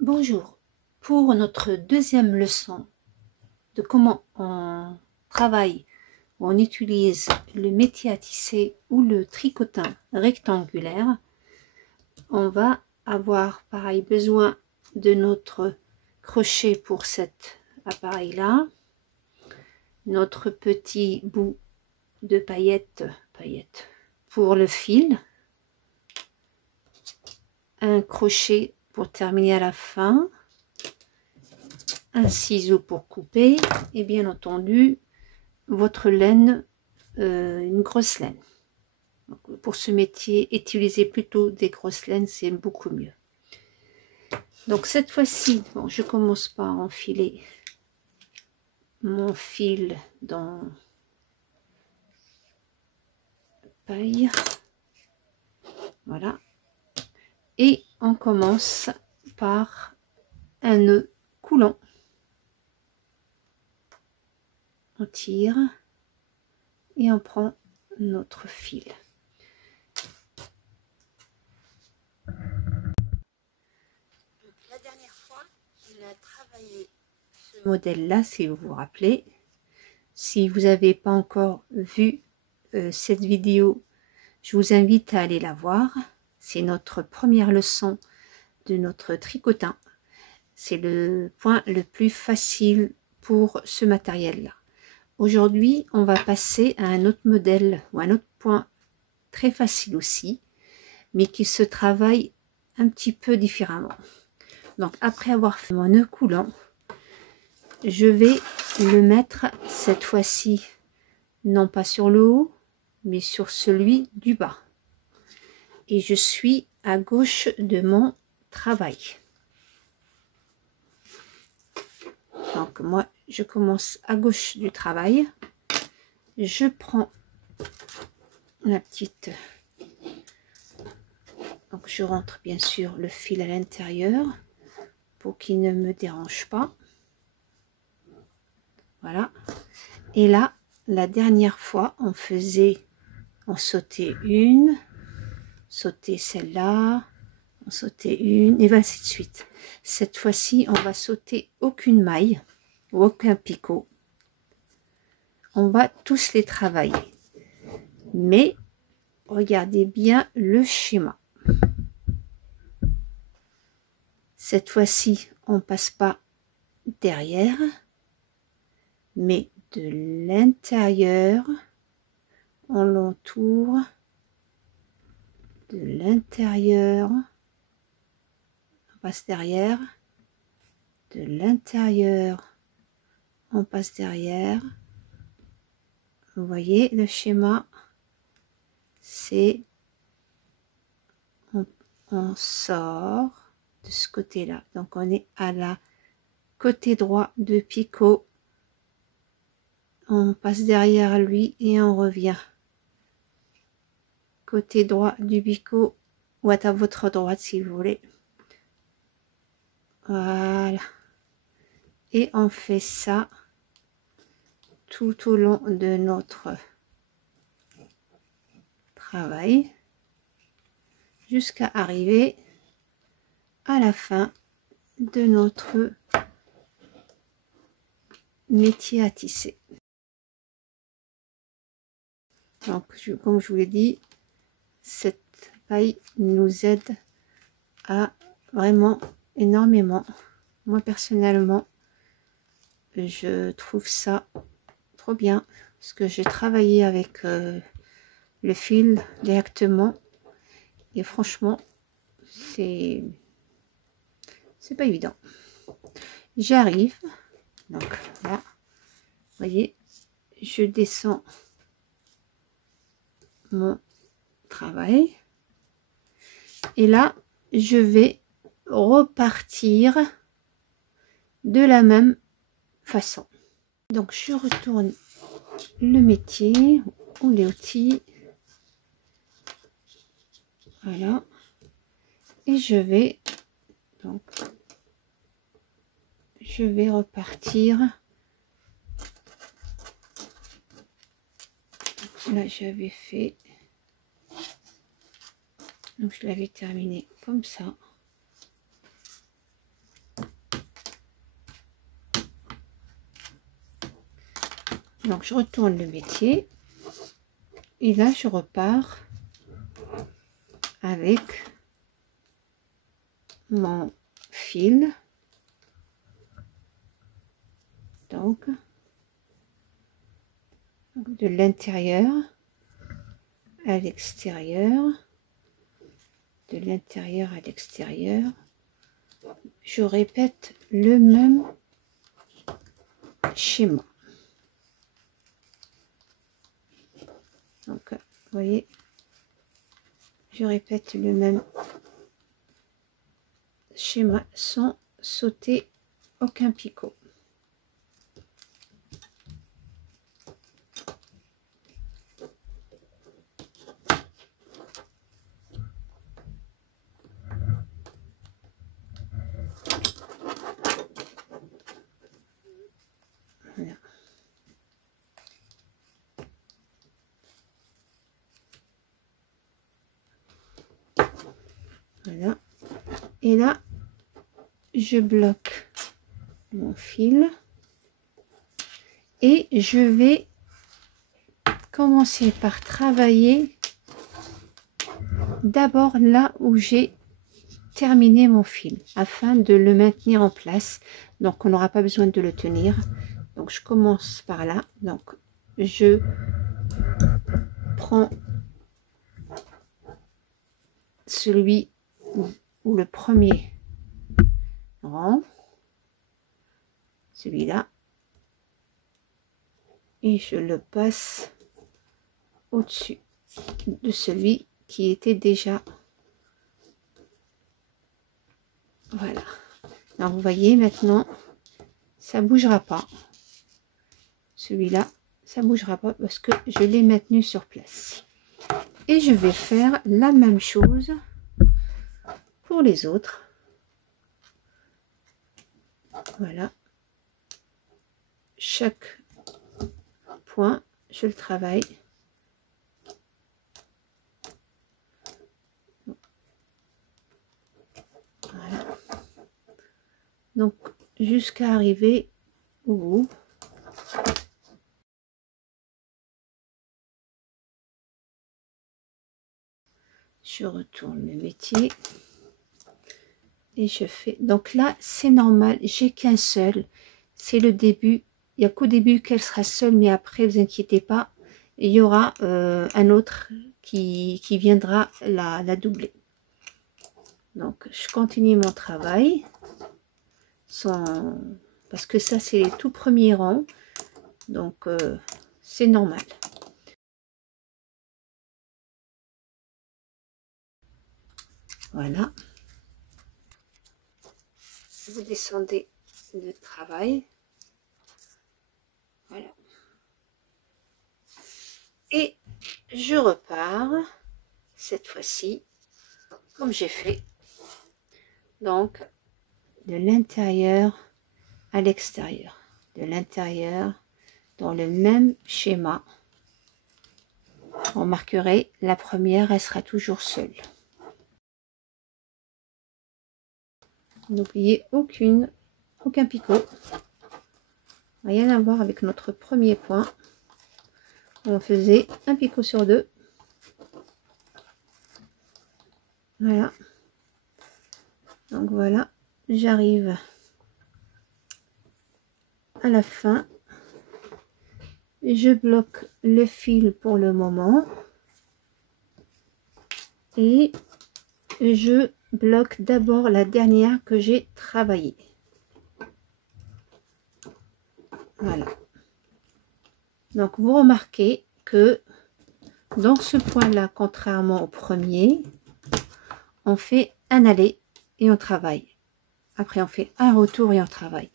Bonjour, pour notre deuxième leçon de comment on travaille ou on utilise le métier à tisser ou le tricotin rectangulaire, on va avoir pareil besoin de notre crochet pour cet appareil là, notre petit bout de paillettes pour le fil, un crochet pour terminer à la fin, un ciseau pour couper et bien entendu votre laine, une grosse laine. Donc, pour ce métier, utilisez plutôt des grosses laines, c'est beaucoup mieux. Donc cette fois-ci, bon, je commence par enfiler mon fil dans la paille. Voilà. Et on commence par un nœud coulant. On tire et on prend notre fil. La dernière fois, on a travaillé ce modèle-là, si vous vous rappelez. Si vous n'avez pas encore vu cette vidéo, je vous invite à aller la voir. C'est notre première leçon de notre tricotin. C'est le point le plus facile pour ce matériel-là. Aujourd'hui, on va passer à un autre modèle ou un autre point très facile aussi, mais qui se travaille un petit peu différemment. Donc, après avoir fait mon nœud coulant, je vais le mettre cette fois-ci, non pas sur le haut, mais sur celui du bas. Et je suis à gauche de mon travail. Donc, moi, je commence à gauche du travail. Je prends la petite... Donc, je rentre bien sûr le fil à l'intérieur pour qu'il ne me dérange pas. Voilà. Et là, la dernière fois, on sautait une, sautait celle-là, on sautait une, et ainsi de suite. Cette fois-ci, on va sauter aucune maille ou aucun picot. On va tous les travailler. Mais, regardez bien le schéma. Cette fois-ci, on passe pas derrière, mais de l'intérieur, on l'entoure, de l'intérieur, on passe derrière, de l'intérieur, on passe derrière. Vous voyez le schéma, c'est on sort de ce côté-là. Donc on est à la côté droit de picot. On passe derrière lui et on revient. Côté droit du picot ou à votre droite si vous voulez. Voilà. Et on fait ça tout au long de notre travail jusqu'à arriver à la fin de notre métier à tisser. Donc, comme je vous l'ai dit, cette paille nous aide à vraiment énormément. Moi, personnellement, je trouve ça trop bien parce que j'ai travaillé avec le fil directement et franchement, c'est pas évident. J'arrive, donc là, vous voyez, je descends mon travail et là je vais repartir de la même façon. Donc je retourne le métier ou les outils, voilà, et je vais repartir. Là j'avais fait, donc je l'avais terminé comme ça. Donc je retourne le métier et là je repars avec mon fil, donc de l'intérieur à l'extérieur, de l'intérieur à l'extérieur. Je répète le même schéma. Donc, vous voyez, je répète le même schéma sans sauter aucun picot. Voilà. Voilà. Et là, je bloque mon fil et je vais commencer par travailler d'abord là où j'ai terminé mon fil afin de le maintenir en place. Donc on n'aura pas besoin de le tenir. Donc je commence par là. Donc je prends celui ou le premier rang, celui-là, et je le passe au-dessus de celui qui était déjà. Voilà. Alors vous voyez maintenant, ça bougera pas. Celui-là, ça bougera pas parce que je l'ai maintenu sur place. Et je vais faire la même chose pour les autres. Voilà. Chaque point, je le travaille. Voilà. Donc, jusqu'à arriver au bout. Je retourne le métier. Et je fais. Donc là, c'est normal. J'ai qu'un seul. C'est le début. Il n'y a qu'au début qu'elle sera seule. Mais après, vous inquiétez pas. Il y aura un autre qui viendra la doubler. Donc, je continue mon travail. Parce que ça, c'est les tout premiers rangs. Donc, c'est normal. Voilà. Vous descendez le travail. Voilà. Et je repars, cette fois-ci, comme j'ai fait. Donc, de l'intérieur à l'extérieur. De l'intérieur, dans le même schéma. On marquerait la première, elle sera toujours seule. N'oubliez aucun picot. Rien à voir avec notre premier point. On faisait un picot sur deux. Voilà. Donc voilà, j'arrive à la fin. Je bloque le fil pour le moment. Et je bloque d'abord la dernière que j'ai travaillée. Voilà. Donc vous remarquez que dans ce point là, contrairement au premier, on fait un aller et on travaille. Après on fait un retour et on travaille.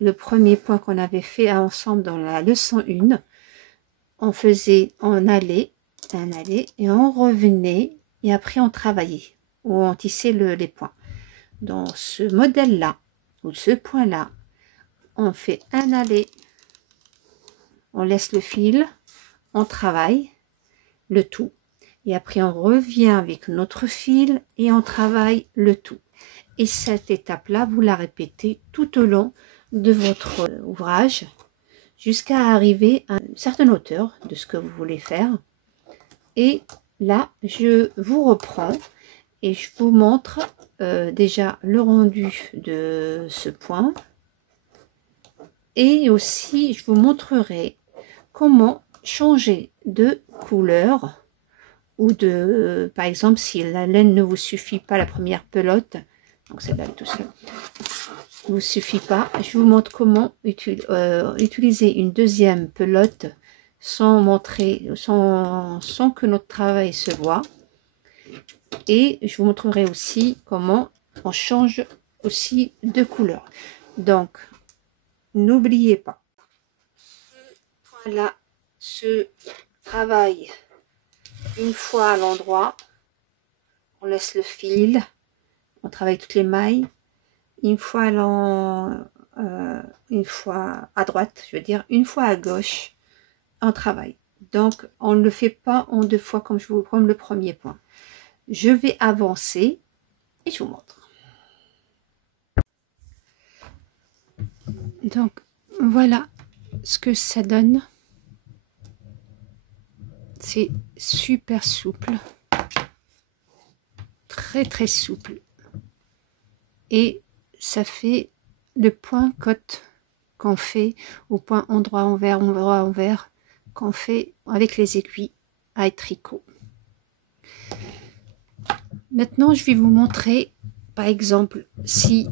Le premier point qu'on avait fait ensemble dans la leçon 1, on faisait en aller, un aller et on revenait et après on travaillait ou on tissait les points. Dans ce modèle là ou ce point là, on fait un aller, on laisse le fil, on travaille le tout et après on revient avec notre fil et on travaille le tout. Et cette étape là, vous la répétez tout au long de votre ouvrage jusqu'à arriver à une certaine hauteur de ce que vous voulez faire. Et là, je vous reprends et je vous montre déjà le rendu de ce point. Et aussi, je vous montrerai comment changer de couleur ou de, par exemple, si la laine ne vous suffit pas, la première pelote, donc celle-là tout seul, ne vous suffit pas, je vous montre comment utiliser une deuxième pelote sans montrer, sans que notre travail se voit. Et je vous montrerai aussi comment on change aussi de couleur. Donc, n'oubliez pas, ce point-là se travaille une fois à l'endroit, on laisse le fil, on travaille toutes les mailles, une fois à droite, je veux dire, une fois à gauche, on travaille. Donc, on ne le fait pas en deux fois comme je vous prends le premier point. Je vais avancer et je vous montre. Donc, voilà ce que ça donne. C'est super souple. Très, très souple. Et ça fait le point cote qu'on fait au point endroit envers qu'on fait avec les aiguilles à tricot. Maintenant, je vais vous montrer, par exemple, si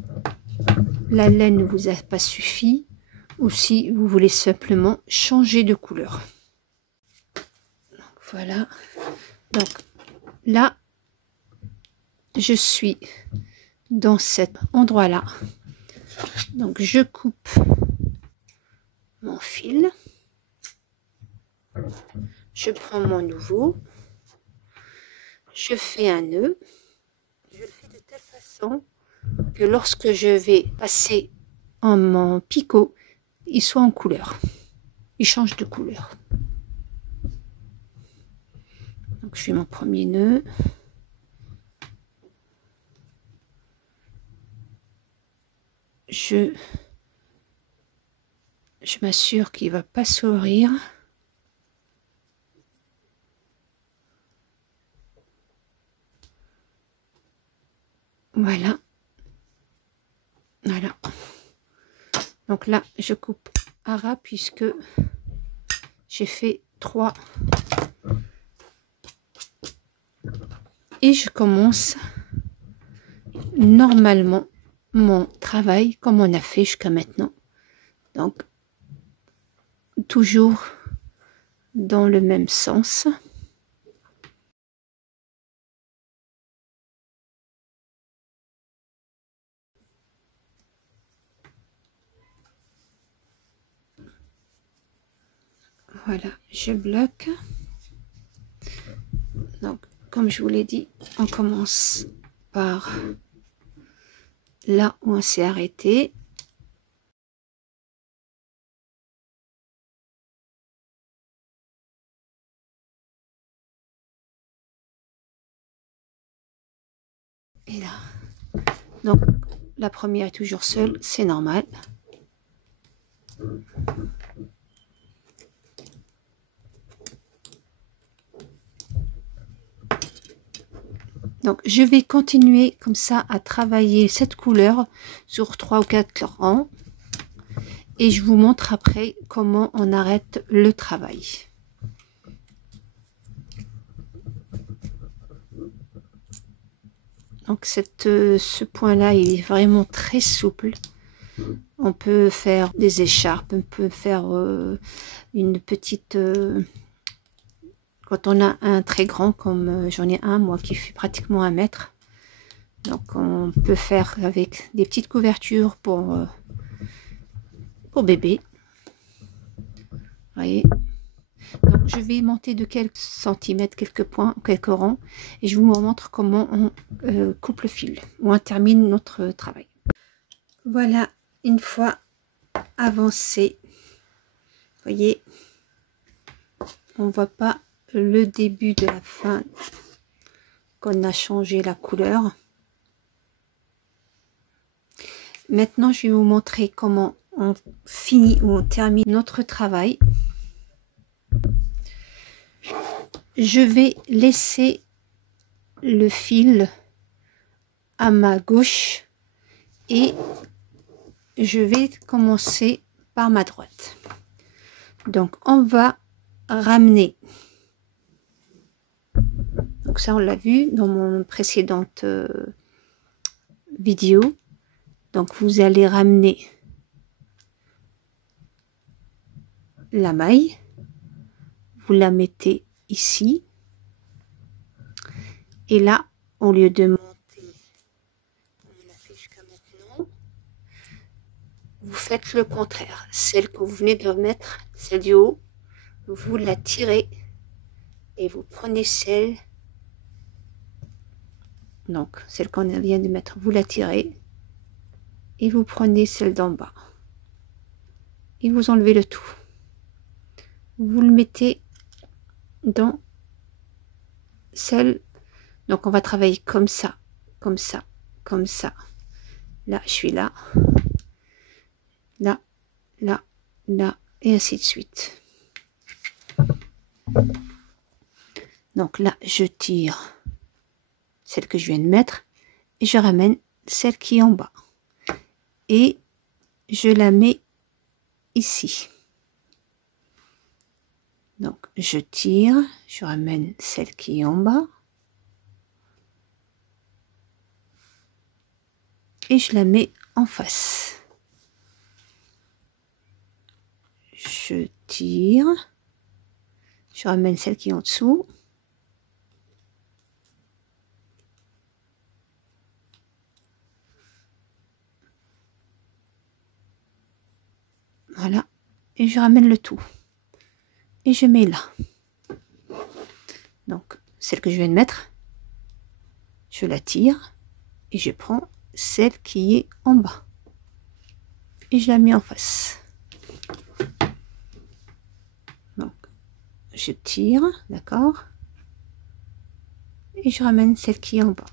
la laine ne vous a pas suffi ou si vous voulez simplement changer de couleur. Donc, voilà. Donc là, je suis dans cet endroit-là. Donc, je coupe mon fil. Je prends mon nouveau. Je fais un nœud. Je le fais de telle façon que lorsque je vais passer en mon picot, il soit en couleur. Il change de couleur. Donc, je fais mon premier nœud. Je m'assure qu'il ne va pas s'ouvrir. Voilà. Voilà. Donc là, je coupe à ras puisque j'ai fait 3. Et je commence normalement mon travail comme on a fait jusqu'à maintenant. Donc, toujours dans le même sens. Voilà, je bloque. Donc, comme je vous l'ai dit, on commence par là où on s'est arrêté. Et là. Donc, la première est toujours seule, c'est normal. Donc, je vais continuer comme ça à travailler cette couleur sur 3 ou 4 rangs. Et je vous montre après comment on arrête le travail. Donc, ce point-là, il est vraiment très souple. On peut faire des écharpes, on peut faire une petite... quand on a un très grand, comme j'en ai un, moi, qui fait pratiquement 1 mètre. Donc, on peut faire avec des petites couvertures pour bébé. Vous voyez. Donc, je vais monter de quelques centimètres, quelques points, quelques rangs. Et je vous montre comment on coupe le fil, où on termine notre travail. Voilà, une fois avancé, vous voyez, on ne voit pas le début de la fin qu'on a changé la couleur. Maintenant, je vais vous montrer comment on finit ou on termine notre travail, je vais laisser le fil à ma gauche et je vais commencer par ma droite. Donc on va ramener, donc ça on l'a vu dans mon précédente vidéo. Donc vous allez ramener la maille, vous la mettez ici, et là au lieu de monter comme on a fait jusqu'à maintenant, vous faites le contraire. Celle que vous venez de mettre, celle du haut, vous la tirez et vous prenez celle, donc celle qu'on vient de mettre, vous la tirez et vous prenez celle d'en bas et vous enlevez le tout. Vous le mettez dans celle, donc on va travailler comme ça, comme ça, comme ça. Là, je suis là, là, là, là, et ainsi de suite. Donc là, je tire celle que je viens de mettre et je ramène celle qui est en bas. Et je la mets ici. Donc je tire, je ramène celle qui est en bas. Et je la mets en face. Je tire, je ramène celle qui est en dessous. Voilà, et je ramène le tout. Et je mets là. Donc, celle que je viens de mettre, je la tire et je prends celle qui est en bas. Et je la mets en face. Donc, je tire, d'accord? Et je ramène celle qui est en bas.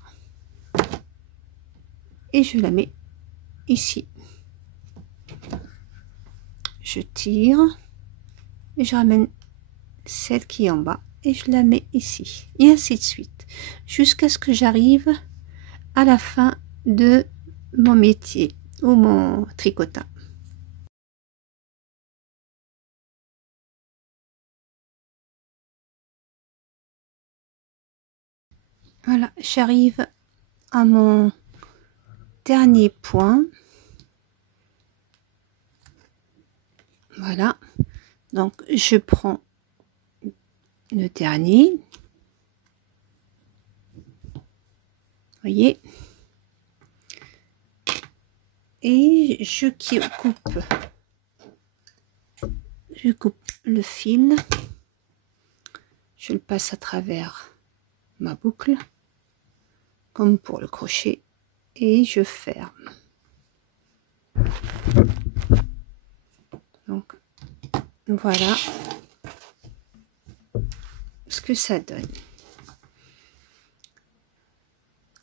Et je la mets ici. Je tire et je ramène celle qui est en bas et je la mets ici, et ainsi de suite jusqu'à ce que j'arrive à la fin de mon métier ou mon tricotin. Voilà, j'arrive à mon dernier point. Voilà, donc je prends le dernier, voyez, et je coupe le fil, je le passe à travers ma boucle comme pour le crochet et je ferme. Donc voilà ce que ça donne.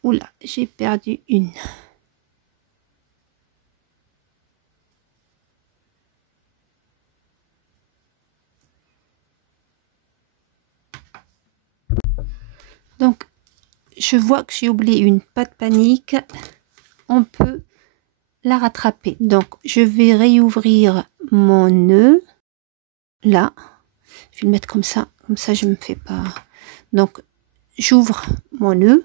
Oula, j'ai perdu une. Donc je vois que j'ai oublié une, pas de panique, on peut la rattraper. Donc je vais réouvrir mon nœud là, je vais le mettre comme ça je me fais pas. Donc j'ouvre mon nœud,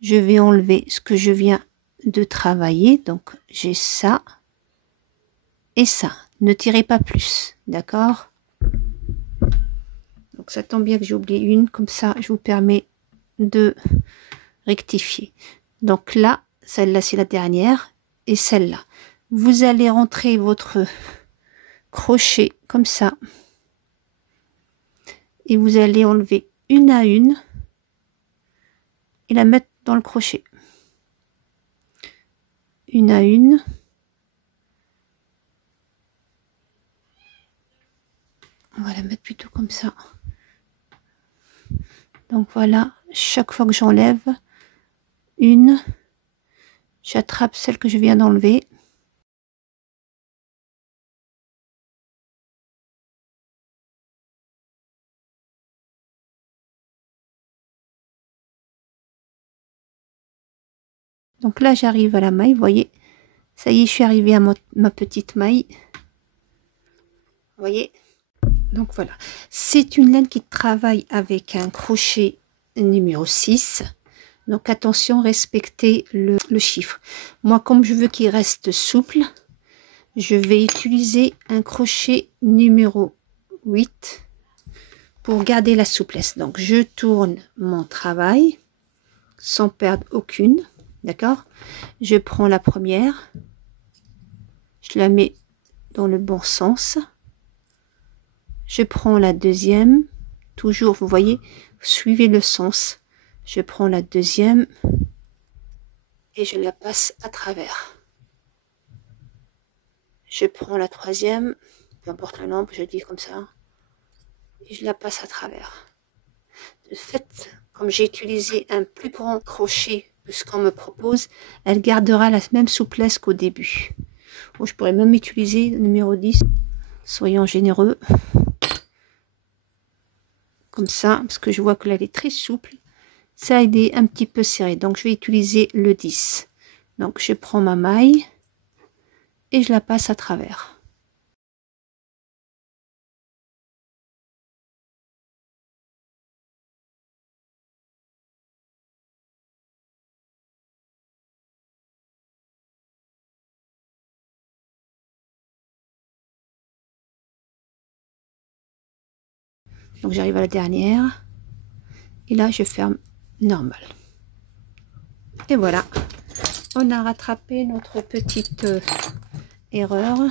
je vais enlever ce que je viens de travailler, donc j'ai ça et ça, ne tirez pas plus, d'accord? Donc ça tombe bien que j'ai oublié une, comme ça je vous permets de rectifier. Donc là, celle-là c'est la dernière et celle-là. Vous allez rentrer votre crochet comme ça et vous allez enlever une à une et la mettre dans le crochet. Une à une. On va la mettre plutôt comme ça. Donc voilà, chaque fois que j'enlève une, j'attrape celle que je viens d'enlever Donc là, j'arrive à la maille, vous voyez. Ça y est, je suis arrivée à ma petite maille. Vous voyez. Donc voilà. C'est une laine qui travaille avec un crochet numéro 6. Donc attention, respectez le chiffre. Moi, comme je veux qu'il reste souple, je vais utiliser un crochet numéro 8 pour garder la souplesse. Donc je tourne mon travail sans perdre aucune. D'accord? Je prends la première, je la mets dans le bon sens. Je prends la deuxième, toujours, vous voyez, suivez le sens. Je prends la deuxième et je la passe à travers. Je prends la troisième, peu importe la lampe, je dis comme ça, et je la passe à travers. De fait, comme j'ai utilisé un plus grand crochet que ce qu'on me propose, elle gardera la même souplesse qu'au début. Bon, je pourrais même utiliser le numéro 10, soyons généreux, comme ça, parce que je vois que là, elle est très souple. Ça, il est un petit peu serré, donc je vais utiliser le 10. Donc, je prends ma maille et je la passe à travers. Donc, j'arrive à la dernière. Et là, je ferme normal. Et voilà. On a rattrapé notre petite erreur. Vous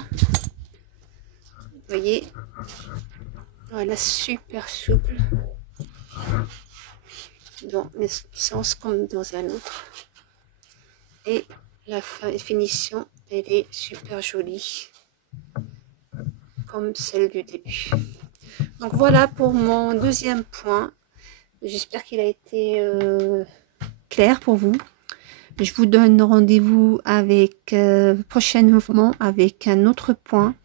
voyez, voilà, super souple. Dans le sens comme dans un autre. Et la finition, elle est super jolie. Comme celle du début. Donc voilà pour mon deuxième point. J'espère qu'il a été clair pour vous. Je vous donne rendez-vous avec prochainement avec un autre point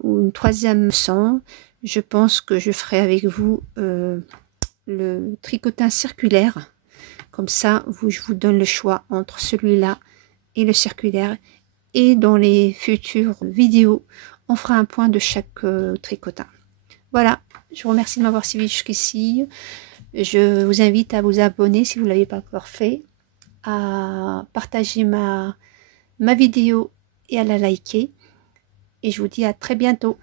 ou une troisième leçon. Je pense que je ferai avec vous le tricotin circulaire. Comme ça, je vous donne le choix entre celui-là et le circulaire. Et dans les futures vidéos, on fera un point de chaque tricotin. Voilà, je vous remercie de m'avoir suivi jusqu'ici. Je vous invite à vous abonner si vous ne l'avez pas encore fait, à partager ma vidéo et à la liker. Et je vous dis à très bientôt.